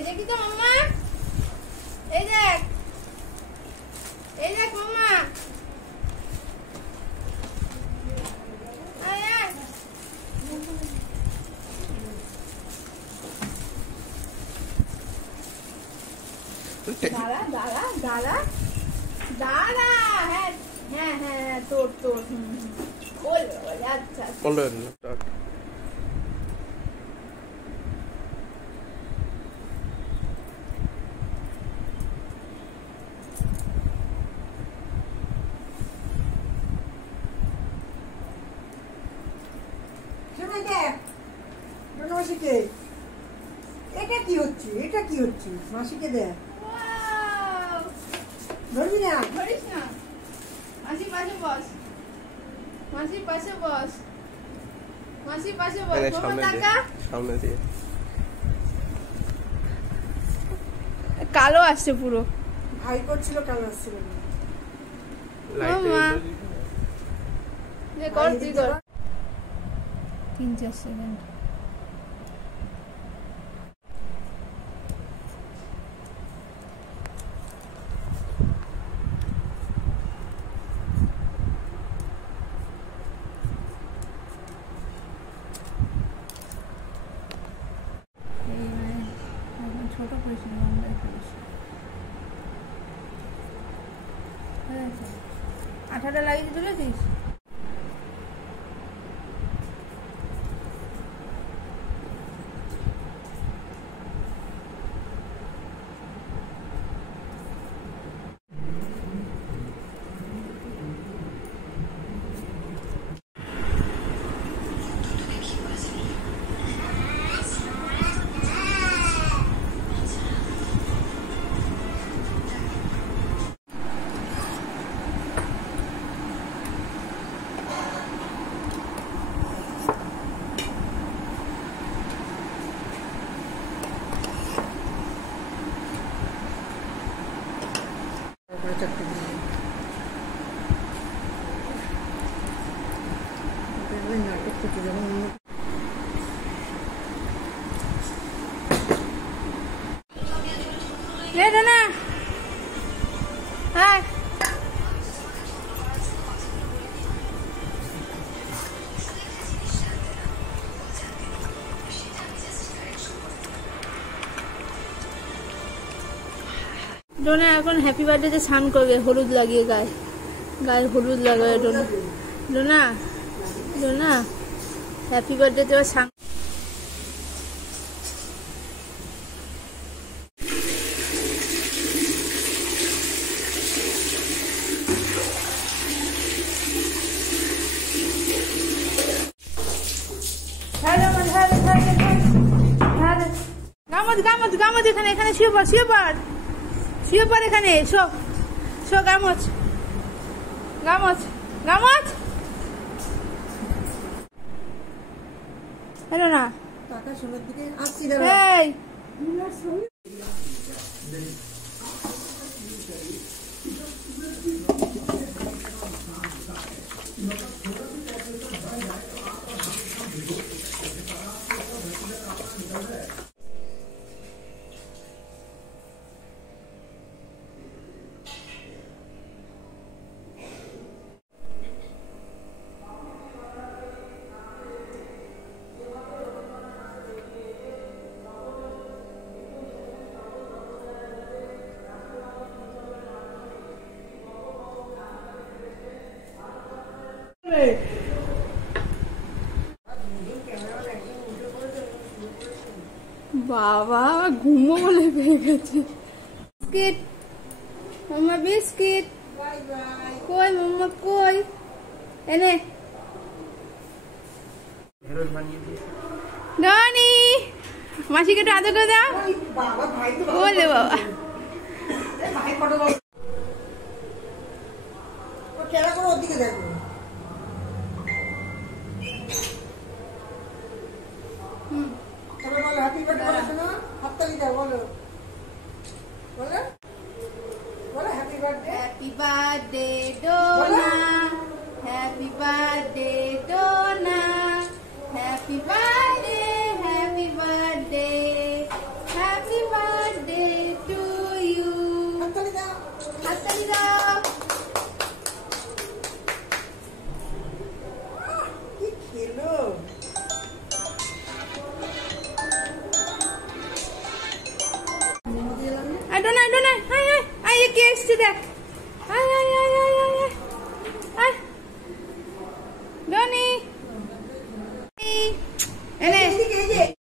এই দেখি তো মাম্মা, এই দেখ, এই দেখ মাম্মা, দাঁড়া দাঁড়া দাঁড়া দাঁড়া, হ্যাঁ হ্যাঁ হ্যাঁ তোর তোর আচ্ছা মাসিকে এটা কি হচ্ছে, এটা কি হচ্ছে? মাসিকে দেখ, ধরবি না, ধরিস না, মাসির পাশে বস, মাসির পাশে বস, মাসির পাশে বস, সামনে দিয়ে কালো আসছে পুরো, ভাই করছিল কালো আসছিল কর তুই কর 3-4 সেকেন্ড। ছোট করেছিল আঠাটা লাগিয়ে তুলেছিস? নাটক করছে যখন না হ্যাঁ ডোনা এখন হ্যাপি বার্থডেতে স্নান করবে হলুদ লাগিয়ে, গায়ে গায়ে হলুদ লাগাবে ডোনা। ডোনা ডোনা হ্যাপি বার্থডেতে স্নান গামজ গামজ এখানে এখানে শুয়ে পড় শুয়ে পড় শুয়ে পড় এখানে শো শো গামজ গামজ গামজ হ্যালো না টাকা সোনার দিকে আসছি এই বাবা ঘুমো বলে পেয়ে গেছে। বিস্কিট মাম্মা বিস্কিট কই মাম্মা কই এনে ডনি মাসিকে একটু আদর করে দাও বলে বাবা খেলা করে ওদিকে দেখো বলো হ্যাপি বার্থডে বলো শোনো হাততালি দাও বলো বলো বলো happy birthday Dona happy birthday Dona happy birthday happy birthday happy birthday Dona আয় আয় আয় কে এসছে দেখ